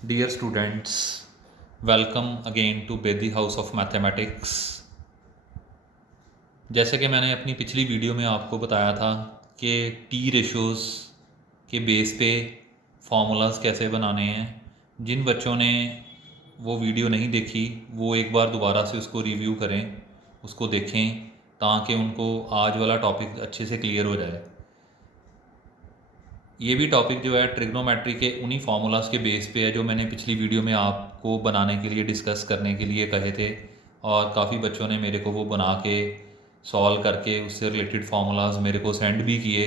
Dear students, welcome again to Bedi House of Mathematics। जैसे कि मैंने अपनी पिछली वीडियो में आपको बताया था कि टी रेशोज़ के बेस पे फार्मूलाज कैसे बनाने हैं। जिन बच्चों ने वो वीडियो नहीं देखी वो एक बार दोबारा से उसको रिव्यू करें, उसको देखें ताकि उनको आज वाला टॉपिक अच्छे से क्लियर हो जाए। ये भी टॉपिक जो है ट्रिग्नोमेट्री के उन्हीं फार्मूलाज के बेस पे है जो मैंने पिछली वीडियो में आपको बनाने के लिए डिस्कस करने के लिए कहे थे, और काफ़ी बच्चों ने मेरे को वो बना के सॉल्व करके उससे रिलेटेड फार्मूलाज मेरे को सेंड भी किए।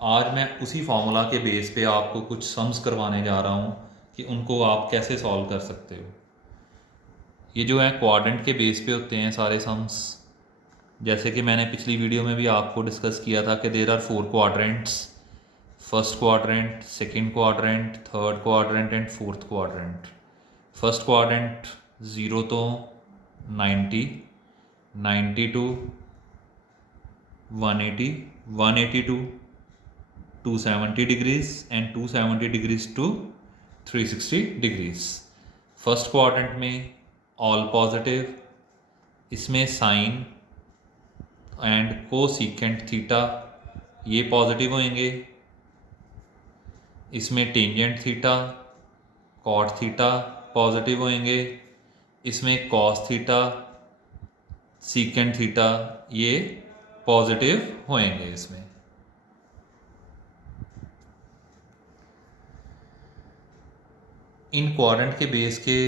आज मैं उसी फार्मूला के बेस पे आपको कुछ सम्स करवाने जा रहा हूँ कि उनको आप कैसे सॉल्व कर सकते हो। ये जो है क्वाड्रेंट के बेस पे होते हैं सारे सम्स। जैसे कि मैंने पिछली वीडियो में भी आपको डिस्कस किया था कि there are 4 quadrants, first quadrant, second quadrant, third quadrant and fourth quadrant. First quadrant 0 to 90, 90 to 180, 180 to 270 degrees and 270 degrees to 360 degrees. First quadrant में ऑल पॉजिटिव, इसमें साइन एंड कोसिकेंट थीटा ये positive होंगे। इसमें tangent theta, cot theta positive होंगे। इसमें cos theta, secant theta ये positive होंगे। इसमें इन क्वाड्रेंट के बेस के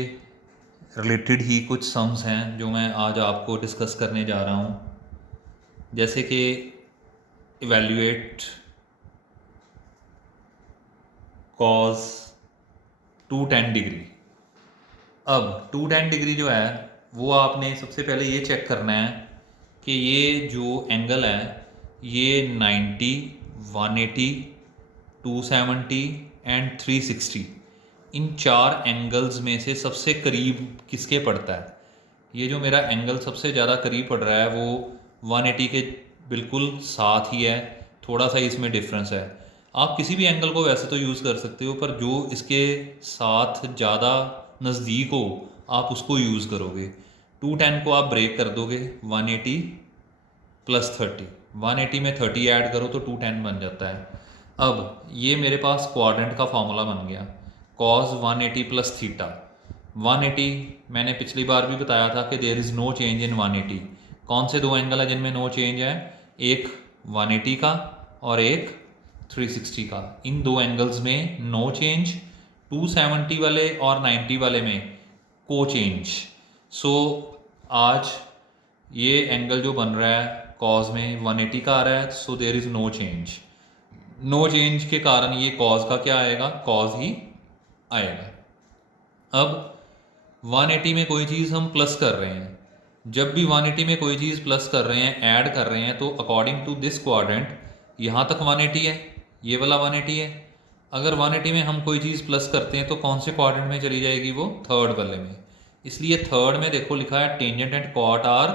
रिलेटेड ही कुछ सम्स हैं जो मैं आज आपको डिस्कस करने जा रहा हूँ। जैसे कि इवैल्यूएट कॉस 210 डिग्री। अब 210 डिग्री जो है वो आपने सबसे पहले ये चेक करना है कि ये जो एंगल है ये 90, 180, 270 एंड 360 इन 4 एंगल्स में से सबसे करीब किसके पड़ता है। ये जो मेरा एंगल सबसे ज़्यादा करीब पड़ रहा है वो 180 के बिल्कुल साथ ही है, थोड़ा सा इसमें डिफरेंस है। आप किसी भी एंगल को वैसे तो यूज़ कर सकते हो, पर जो इसके साथ ज़्यादा नज़दीक हो आप उसको यूज़ करोगे। 210 को आप ब्रेक कर दोगे, 180 प्लस 30, 180 में 30 ऐड करो तो 210 बन जाता है। अब ये मेरे पास क्वाड्रेंट का फॉर्मूला बन गया, कॉस 180 प्लस थीटा। 180 मैंने पिछली बार भी बताया था कि there is no change in 180। कौन से दो एंगल है जिनमें नो चेंज है? एक 180 का और एक 360 का। इन दो एंगल्स में नो चेंज, 270 वाले और 90 वाले में को चेंज। सो आज ये एंगल जो बन रहा है कॉज में 180 का आ रहा है, सो there is no change. No change के कारण ये कॉज का क्या आएगा? कॉज ही आएगा। अब 180 में कोई चीज़ हम प्लस कर रहे हैं, जब भी 180 में कोई चीज़ प्लस कर रहे हैं, ऐड कर रहे हैं, तो अकॉर्डिंग टू दिस क्वाड्रेंट यहाँ तक 180 है, ये वाला 180 है। अगर 180 में हम कोई चीज़ प्लस करते हैं तो कौन से क्वाड्रेंट में चली जाएगी? वो थर्ड वाले में। इसलिए थर्ड में देखो लिखा है tangent and cot are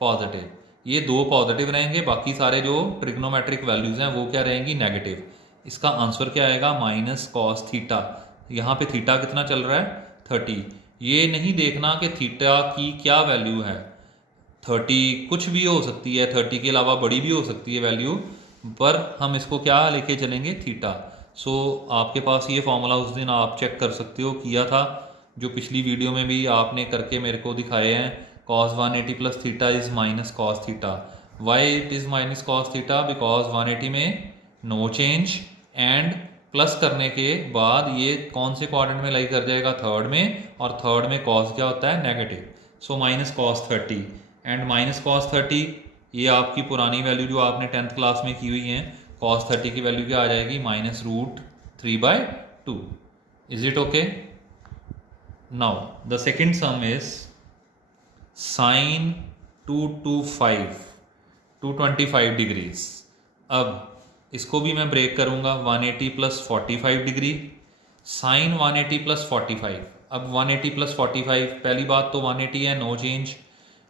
positive, ये दो पॉजिटिव रहेंगे, बाकी सारे जो ट्रिग्नोमेट्रिक वैल्यूज़ हैं वो क्या रहेंगी? नेगेटिव। इसका आंसर क्या आएगा? Minus cos theta. यहाँ पे थीटा कितना चल रहा है? 30। ये नहीं देखना कि थीटा की क्या वैल्यू है, 30 कुछ भी हो सकती है, 30 के अलावा बड़ी भी हो सकती है वैल्यू, पर हम इसको क्या लेके चलेंगे? थीटा। सो आपके पास ये फॉर्मूला उस दिन आप चेक कर सकते हो, किया था जो पिछली वीडियो में भी आपने करके मेरे को दिखाए हैं। Cos 180 plus theta is minus cos theta. Why it is minus cos theta? Because 180 में नो चेंज, एंड प्लस करने के बाद ये कौन से क्वाड्रेंट में लाई कर जाएगा? थर्ड में, और थर्ड में कॉस क्या होता है? Negative. So minus cos 30 and minus cos 30 ये आपकी पुरानी वैल्यू जो आपने 10th क्लास में की हुई है, कॉस 30 की वैल्यू क्या आ जाएगी? Minus root 3/2। Is it okay? Now the second sum is sine 225 degrees. अब इसको भी मैं ब्रेक करूंगा, 180 प्लस 45 डिग्री, साइन 180 प्लस 45। अब 180 प्लस 45, पहली बात तो 180 है, नो चेंज।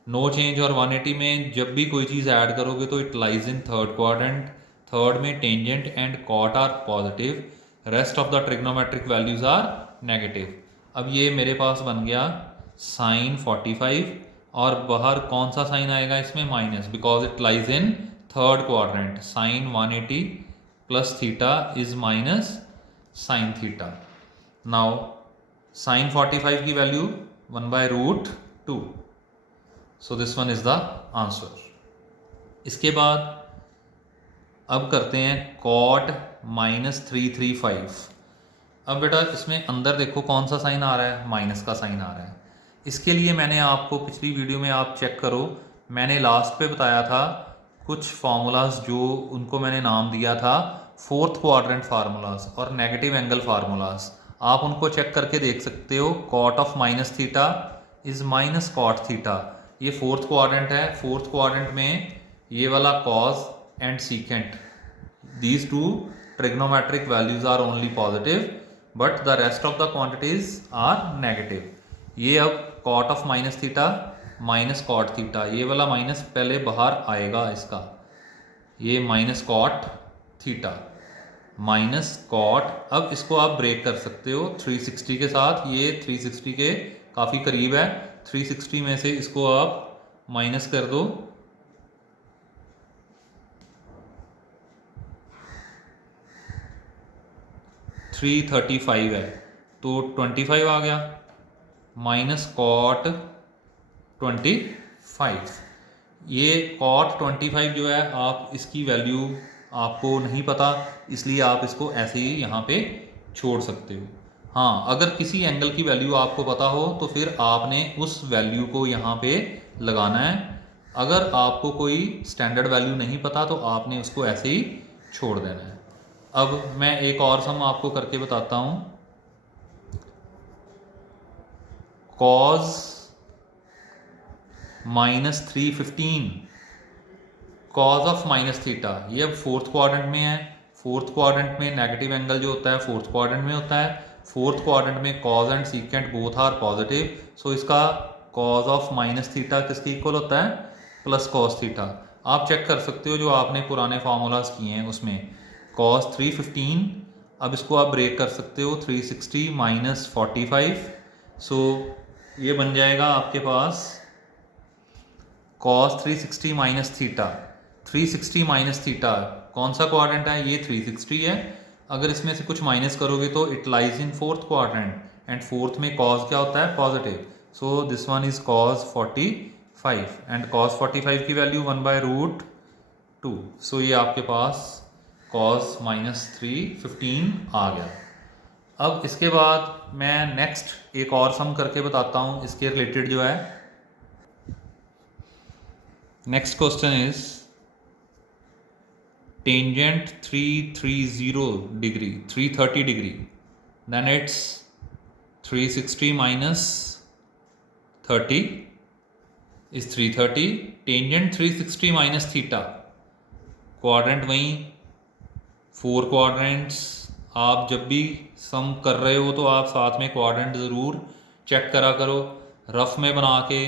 नो चेंज और 180 में जब भी कोई चीज़ ऐड करोगे तो it lies in third quadrant. Third में tangent and cot are positive, rest of the trigonometric values are negative. अब ये मेरे पास बन गया साइन 45 और बाहर कौन सा साइन आएगा इसमें, minus, because it lies in third quadrant. Sine 180 plus theta is minus sine theta. Now sine 45 की value 1/√2। So this one is the answer. इसके बाद अब करते हैं कॉट -335। अब बेटा इसमें अंदर देखो कौन सा साइन आ रहा है, माइनस का साइन आ रहा है। इसके लिए मैंने आपको पिछली वीडियो में आप चेक करो, मैंने लास्ट पे बताया था कुछ फार्मूलाज जो उनको मैंने नाम दिया था फोर्थ क्वाड्रेंट फार्मूलाज और नेगेटिव एंगल फार्मूलाज। आप उनको चेक करके देख सकते हो। Cot of minus theta is minus cot theta, ये फोर्थ क्वाड्रेंट है। फोर्थ क्वाड्रेंट में ये वाला cos and secant, these two trigonometric values are only positive but the rest of the quantities are negative। ये अब cot of minus theta minus cot theta, ये वाला minus पहले बाहर आएगा इसका, ये minus cot theta minus cot. अब इसको आप ब्रेक कर सकते हो 360 के साथ, ये 360 के काफ़ी करीब है। 360 में से इसको आप माइनस कर दो, 335 है तो 25 आ गया, माइनस कॉट 25। ये कॉट 25 जो है आप इसकी वैल्यू आपको नहीं पता, इसलिए आप इसको ऐसे ही यहाँ पे छोड़ सकते हो। हाँ, अगर किसी एंगल की वैल्यू आपको पता हो तो फिर आपने उस वैल्यू को यहाँ पे लगाना है। अगर आपको कोई स्टैंडर्ड वैल्यू नहीं पता तो आपने उसको ऐसे ही छोड़ देना है। अब मैं एक और सम आपको करके बताता हूँ। Cos -315 cos of minus theta, ये अब फोर्थ क्वाड्रेंट में है। फोर्थ क्वाड्रेंट में नेगेटिव एंगल जो होता है फोर्थ क्वाड्रेंट में होता है। फोर्थ क्वाड्रेंट में cos and secant both are positive, so इसका कॉज ऑफ माइनस थीटा किसके इक्वल होता है, प्लस कॉस थीटा। आप चेक कर सकते हो जो आपने पुराने फार्मूलाज किए हैं उसमें cos 315, अब इसको आप ब्रेक कर सकते हो 360 माइनस 45। सो ये बन जाएगा आपके पास cos 360 minus theta. 360 minus theta कौन सा क्वाड्रेंट है, ये 360 है। अगर इसमें से कुछ माइनस करोगे तो it lies in fourth quadrant and fourth में cos क्या होता है, positive. So this one is cos 45 and cos 45 की वैल्यू 1/√2। सो ये आपके पास cos -315 आ गया। अब इसके बाद मैं नेक्स्ट एक और सम करके बताता हूँ इसके रिलेटेड जो है। Next question is tangent 330 degree 330 degree, then it's 360 minus 30 is 330। Tangent 360 minus theta, quadrant वहीं, फोर क्वाड्रेंट्स। आप जब भी सम कर रहे हो तो आप साथ में क्वाड्रेंट ज़रूर चेक करा करो, रफ में बना के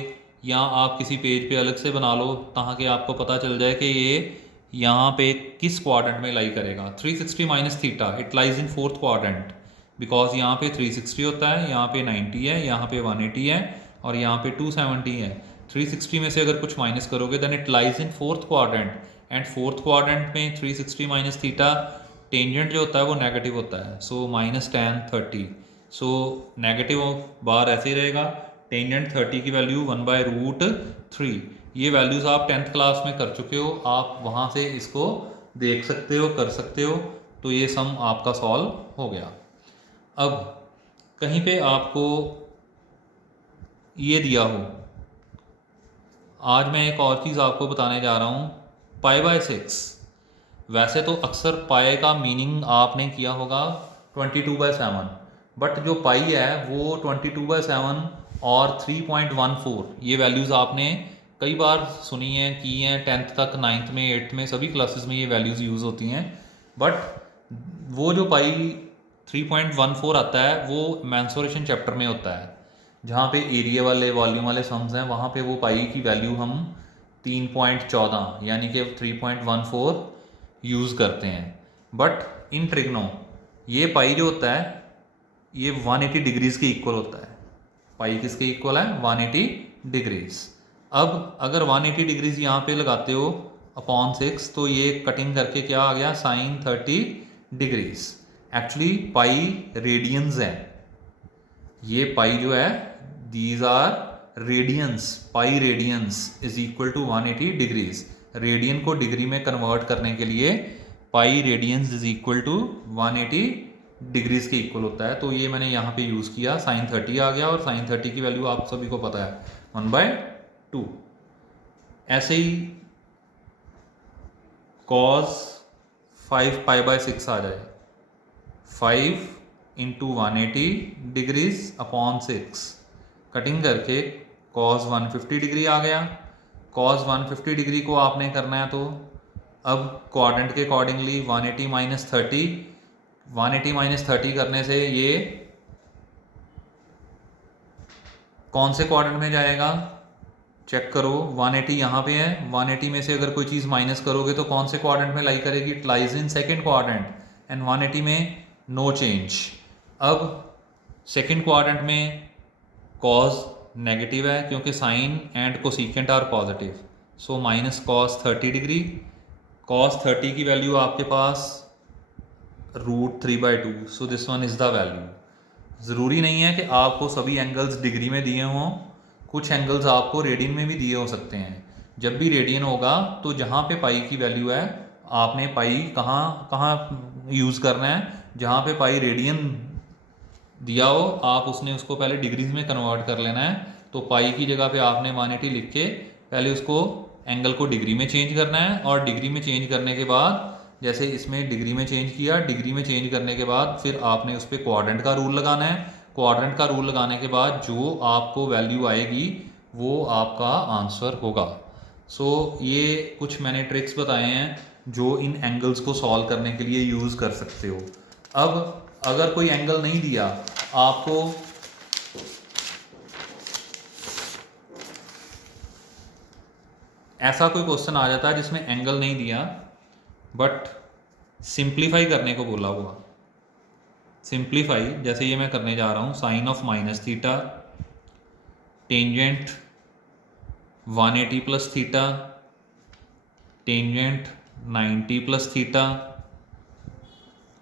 या आप किसी पेज पे अलग से बना लो ताकि आपको पता चल जाए कि ये यहाँ पे किस क्वाड्रेंट में लाई करेगा। 360 minus theta it lies in fourth quadrant because यहाँ पे 360 होता है, यहाँ पे 90 है, यहाँ पे 180 है और यहाँ पे 270 है। 360 में से अगर कुछ माइनस करोगे then it lies in fourth quadrant and fourth quadrant में 360 माइनस थीटा टेंजेंट जो होता है वो नेगेटिव होता है, so minus tan 30। So negative बार ऐसे ही रहेगा। टेंजेंट 30 की वैल्यू 1/√3। ये वैल्यूज़ आप 10th क्लास में कर चुके हो, आप वहाँ से इसको देख सकते हो, कर सकते हो। तो ये सम आपका सॉल्व हो गया। अब कहीं पे आपको ये दिया हो, आज मैं एक और चीज़ आपको बताने जा रहा हूँ, π/6। वैसे तो अक्सर पाई का मीनिंग आपने किया होगा 22/7, बट जो पाई है वो 22/7 और 3.14 ये वैल्यूज़ आपने कई बार सुनी हैं, की हैं। 10th तक, 9th में, 8th में सभी क्लासेस में ये वैल्यूज़ यूज़ होती हैं। बट वो जो पाई 3.14 आता है वो मैंसुरेशन चैप्टर में होता है, जहाँ पे एरिया वाले वॉल्यूम वाले सम्स हैं, वहाँ पे वो पाई की वैल्यू हम 3.14 यानी कि 3.14 यूज़ करते हैं। बट इन ट्रिग्नो ये पाई जो होता है ये 180 डिग्रीज़ के इक्वल होता है। पाई किसके इक्वल है? 180 डिग्रीज़। अब अगर 180 डिग्रीज़ यहाँ पे लगाते हो अपॉन 6 तो ये कटिंग करके क्या आ गया? Sine 30 degrees. Actually pi radians है, ये पाई जो है these are radians. Pi radians is equal to 180 degrees. Radian को डिग्री में कन्वर्ट करने के लिए pi radians is equal to 180 degrees के इक्वल होता है। तो ये मैंने यहाँ पे यूज़ किया, साइन 30 आ गया और साइन 30 की वैल्यू आप सभी को पता है 1/2। ऐसे ही कॉस 5 पाई/6 आ जाए, 5 इंटू 180 डिग्रीज अपॉन 6, कटिंग करके कॉस 150 डिग्री आ गया। कॉस 150 डिग्री को आपने करना है तो अब क्वाड्रेंट के अकॉर्डिंगली 180 माइनस 30, 180 माइनस 30 करने से ये कौन से क्वाड्रेंट में जाएगा? चेक करो, 180 यहाँ पे है, 180 में से अगर कोई चीज़ माइनस करोगे तो कौन से क्वाड्रेंट में लाई करेगी? It lies in second quadrant and 180 में नो चेंज। अब सेकेंड क्वाड्रेंट में कॉस नेगेटिव है क्योंकि sine and cosecant are positive, so minus cos 30 degree. Cos 30 की वैल्यू आपके पास √3/2, so this one is the value. ज़रूरी नहीं है कि आपको सभी एंगल्स डिग्री में दिए हों, कुछ एंगल्स आपको रेडियन में भी दिए हो सकते हैं। जब भी रेडियन होगा तो जहाँ पे पाई की वैल्यू है आपने पाई कहाँ यूज़ करना है? जहाँ पे पाई रेडियन दिया हो आप उसने उसको पहले डिग्रीज में कन्वर्ट कर लेना है। तो पाई की जगह पे आपने 180 लिख के पहले उसको एंगल को डिग्री में चेंज करना है, और डिग्री में चेंज करने के बाद जैसे इसमें डिग्री में चेंज किया, डिग्री में चेंज करने के बाद फिर आपने उस पर क्वाड्रेंट का रूल लगाना है। क्वाड्रेंट का रूल लगाने के बाद जो आपको वैल्यू आएगी वो आपका आंसर होगा। सो ये कुछ मैंने ट्रिक्स बताए हैं जो इन एंगल्स को सॉल्व करने के लिए यूज़ कर सकते हो। अब अगर कोई एंगल नहीं दिया आपको, ऐसा कोई क्वेश्चन आ जाता है जिसमें एंगल नहीं दिया बट सिंप्लीफाई करने को बोला हुआ। सिंप्लीफाई जैसे ये मैं करने जा रहा हूँ, sine of minus theta tangent 180 plus theta tangent 90 plus theta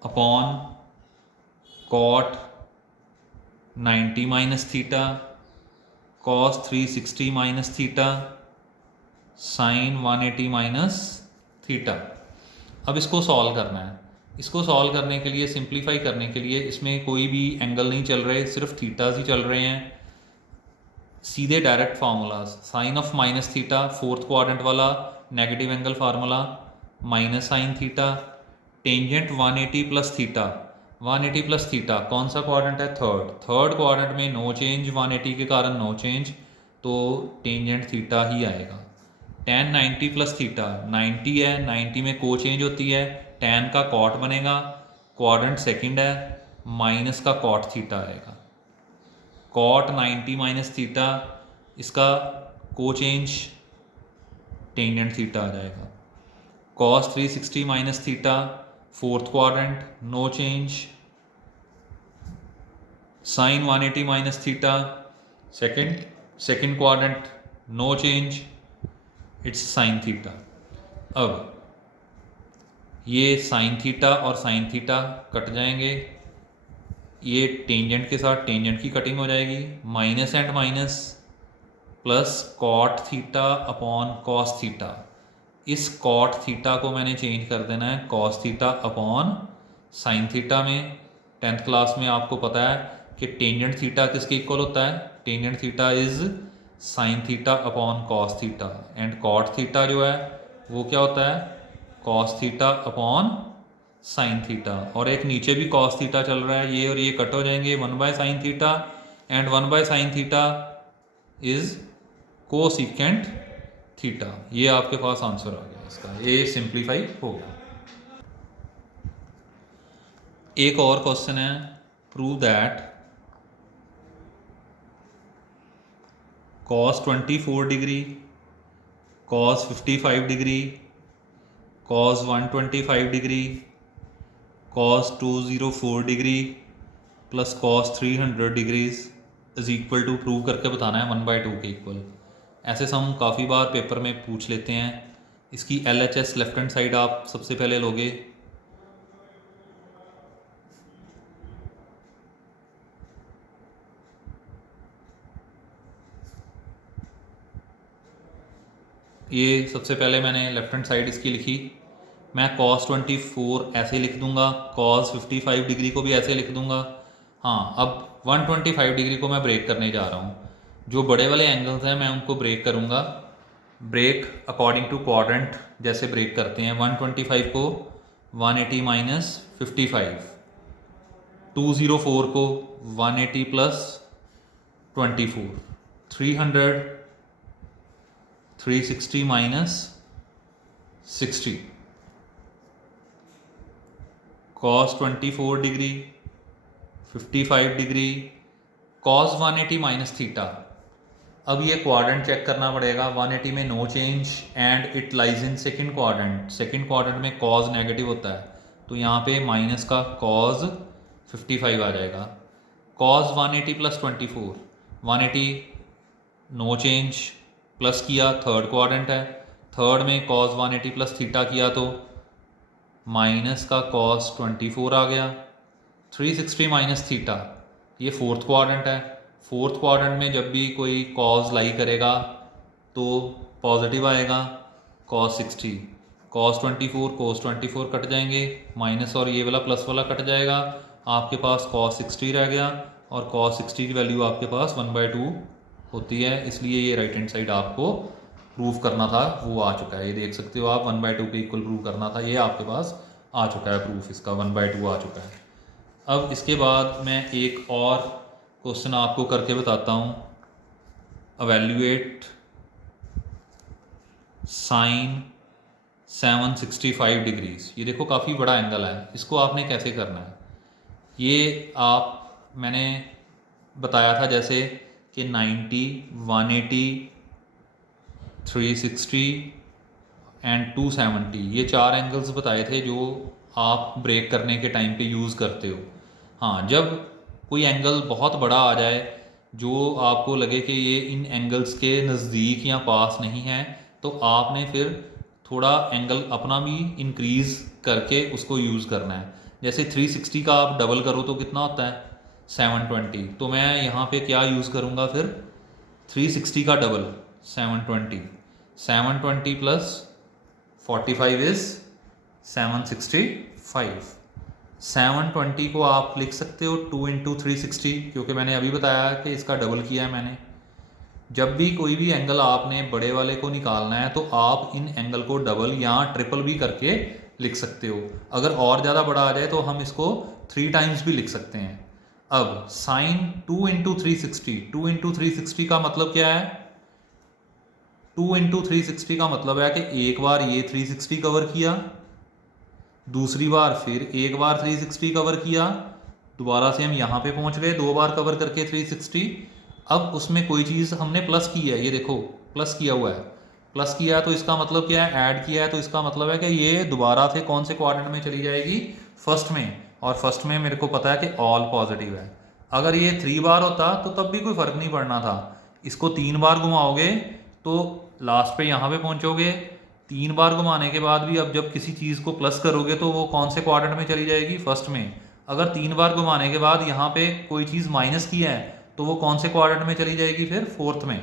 upon cot 90 minus theta cos 360 minus theta sine 180 minus theta. अब इसको सॉल्व करना है। इसको सॉल्व करने के लिए, सिंप्लीफाई करने के लिए इसमें कोई भी एंगल नहीं चल रहे, सिर्फ थीटाज ही चल रहे हैं। सीधे direct formulas, sine of minus theta fourth quadrant वाला negative angle formula minus sine theta, tangent 180 plus theta 180 plus theta कौन सा क्वाड्रेंट है? थर्ड क्वाड्रेंट में नो चेंज, 180 के कारण नो चेंज, तो टेंजेंट थीटा ही आएगा। tan 90 प्लस थीटा 90 है, 90 में को चेंज होती है, tan का कॉट बनेगा, क्वाड्रेंट सेकंड है, माइनस का कॉट थीटा आएगा। कॉट 90 माइनस थीटा, इसका को चेंज टेंजेंट थीटा आ जाएगा। Cos 360 minus theta fourth quadrant no change, sine 180 minus theta second quadrant no change, it's sine theta. अब ये साइन थीटा और साइन थीटा कट जाएंगे, ये टेंजेंट के साथ टेंजेंट की कटिंग हो जाएगी, minus and minus plus cot theta upon cos theta. इस कॉट थीटा को मैंने चेंज कर देना है cos theta upon sine theta में। 10th क्लास में आपको पता है कि टेंजेंट थीटा किसके इक्वल होता है? Tangent theta is sine theta upon cos theta, and cot theta जो है वो क्या होता है? Cos theta upon sine theta. और एक नीचे भी कॉस थीटा चल रहा है, ये और ये कट हो जाएंगे, 1/साइन थीटा एंड 1/साइन थीटा इज कोसिकेंट थीटा। ये आपके पास आंसर आ गया इसका, ये सिंप्लीफाई हो गया। एक और क्वेश्चन है, prove that cos 24 degree, cos 55 degree, cos 125 degree, cos 204 degree plus cos 300 degrees is equal to prove करके बताना है 1/2 के इक्वल। ऐसे सम काफ़ी बार पेपर में पूछ लेते हैं। इसकी LHS लेफ्ट हैंड साइड आप सबसे पहले लोगे, ये सबसे पहले मैंने लेफ्ट हैंड साइड इसकी लिखी। मैं cos 24 ऐसे लिख दूंगा, cos 55 डिग्री को भी ऐसे लिख दूंगा। हाँ, अब 125 डिग्री को मैं ब्रेक करने जा रहा हूँ। जो बड़े वाले एंगल्स हैं मैं उनको ब्रेक करूँगा, ब्रेक अकॉर्डिंग टू क्वाड्रेंट जैसे ब्रेक करते हैं। 125 को 180 माइनस 55, 204 को 180 plus 24, 300, 360 minus 60, cos 24 degree, 55 degree, cos 180 minus theta. अब ये क्वाड्रेंट चेक करना पड़ेगा। 180 में no change and it lies in second quadrant. Second quadrant में cos नेगेटिव होता है, तो यहाँ पे माइनस का cos 55 आ जाएगा। cos 180 plus 24, 180 no change, plus किया, थर्ड क्वाड्रेंट है, थर्ड में cos 180 प्लस थीटा किया तो माइनस का cos 24 आ गया। 360 माइनस थीटा, ये फोर्थ क्वाड्रेंट है। फोर्थ क्वाड्रेंट में जब भी कोई cos लाई करेगा तो पॉजिटिव आएगा, cos 60, cos 24, cos 24 कट जाएंगे, माइनस और ये वाला प्लस वाला कट जाएगा, आपके पास cos 60 रह गया और cos 60 की वैल्यू आपके पास 1/2 होती है। इसलिए ये राइट हैंड साइड आपको प्रूफ करना था, वो आ चुका है। ये देख सकते हो आप 1/2 के इक्वल प्रूव करना था, ये आपके पास आ चुका है, प्रूफ इसका 1/2 आ चुका है। अब इसके बाद मैं एक और क्वेश्चन आपको करके बताता हूँ। Evaluate sine 765 degrees. ये देखो काफ़ी बड़ा एंगल है, इसको आपने कैसे करना है ये मैंने बताया था जैसे कि 90, 180, 360 एंड 270, ये 4 एंगल्स बताए थे जो आप ब्रेक करने के टाइम पे यूज़ करते हो। हाँ, जब कोई एंगल बहुत बड़ा आ जाए जो आपको लगे कि ये इन एंगल्स के नज़दीक या पास नहीं है, तो आपने फिर थोड़ा एंगल अपना भी इंक्रीज़ करके उसको यूज़ करना है। जैसे 360 का आप डबल करो तो कितना होता है 720, तो मैं यहाँ पे क्या यूज़ करूँगा फिर 360 का डबल 720, 720 प्लस 45 इज़ 765। 720 को आप लिख सकते हो 2 इंटू 360, क्योंकि मैंने अभी बताया कि इसका डबल किया है मैंने। जब भी कोई भी एंगल आपने बड़े वाले को निकालना है तो आप इन एंगल को डबल या ट्रिपल भी करके लिख सकते हो। अगर और ज़्यादा बड़ा आ जाए तो हम इसको 3 टाइम्स भी लिख सकते हैं। अब साइन 2 इंटू 360, 2 इंटू 360 का मतलब क्या है? 2 इंटू 360 का मतलब है कि एक बार ये 360 कवर किया, दूसरी बार फिर एक बार 360 कवर किया, दोबारा से हम यहाँ पे पहुँच गए 2 बार कवर करके 360। अब उसमें कोई चीज़ हमने प्लस की है, ये देखो प्लस किया हुआ है। प्लस किया तो इसका मतलब क्या है? ऐड किया है, तो इसका मतलब है कि ये दोबारा से कौन से क्वाड्रेंट में चली जाएगी? फर्स्ट में। और फर्स्ट में मेरे को पता है कि ऑल पॉजिटिव है। अगर ये 3 बार होता तो तब भी कोई फ़र्क नहीं पड़ना था। इसको 3 बार घुमाओगे तो लास्ट पे यहाँ पे पहुँचोगे। 3 बार घुमाने के बाद भी अब जब किसी चीज़ को प्लस करोगे तो वो कौन से क्वाड्रेंट में चली जाएगी? फर्स्ट में। अगर 3 बार घुमाने के बाद यहाँ पे कोई चीज़ माइनस की है तो वो कौन से क्वाड्रेंट में चली जाएगी? फिर फोर्थ में।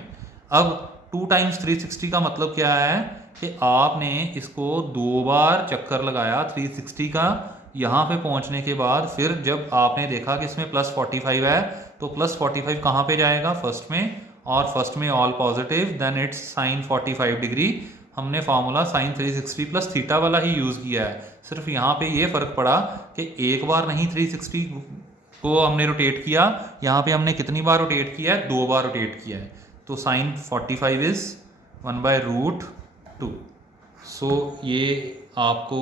अब 2 टाइम्स 360 का मतलब क्या है कि आपने इसको 2 बार चक्कर लगाया 360 का। यहाँ पे पहुँचने के बाद फिर जब आपने देखा कि इसमें प्लस 45 है तो प्लस 45 कहाँ पे जाएगा? फर्स्ट में। और फर्स्ट में all positive, then it's sine 45 degree. हमने फार्मूला साइन 360 प्लस थीटा वाला ही यूज़ किया है। सिर्फ यहाँ पे ये फ़र्क पड़ा कि एक बार नहीं 360 को हमने रोटेट किया, यहाँ पे हमने कितनी बार रोटेट किया है? 2 बार रोटेट किया है। तो साइन 45 इज़ 1/√2। सो ये आपको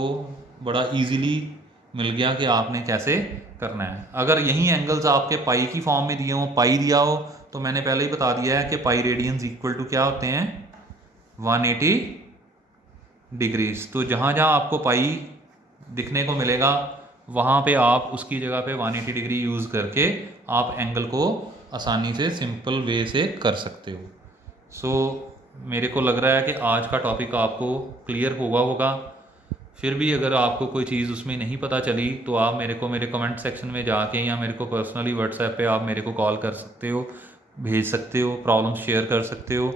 बड़ा इजीली मिल गया कि आपने कैसे करना है। अगर यही एंगल्स आपके पाई की फॉर्म में दिए हों, पाई दिया हो, तो मैंने पहले ही बता दिया है कि पाई रेडियंस इक्वल टू क्या होते हैं? 180 डिग्रीज। तो जहाँ जहाँ आपको पाई दिखने को मिलेगा वहाँ पे आप उसकी जगह पे 180 डिग्री यूज़ करके आप एंगल को आसानी से सिंपल वे से कर सकते हो। सो मेरे को लग रहा है कि आज का टॉपिक आपको क्लियर होगा। फिर भी अगर आपको कोई चीज़ उसमें नहीं पता चली तो आप मेरे को मेरे कमेंट सेक्शन में जाके या मेरे को पर्सनली व्हाट्सएप पे आप मेरे को कॉल कर सकते हो, भेज सकते हो, प्रॉब्लम शेयर कर सकते हो।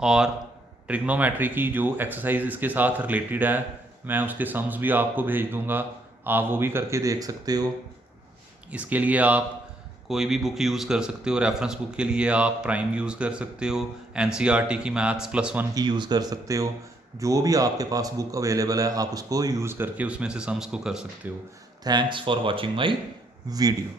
और ट्रिग्नोमेट्री की जो एक्सरसाइज इसके साथ रिलेटेड है मैं उसके सम्स भी आपको भेज दूंगा, आप वो भी करके देख सकते हो। इसके लिए आप कोई भी बुक यूज़ कर सकते हो। रेफरेंस बुक के लिए आप प्राइम यूज़ कर सकते हो, एनसीईआरटी की मैथ्स +1 की यूज़ कर सकते हो। जो भी आपके पास बुक अवेलेबल है आप उसको यूज़ करके उसमें से सम्स को कर सकते हो। Thanks for watching my video.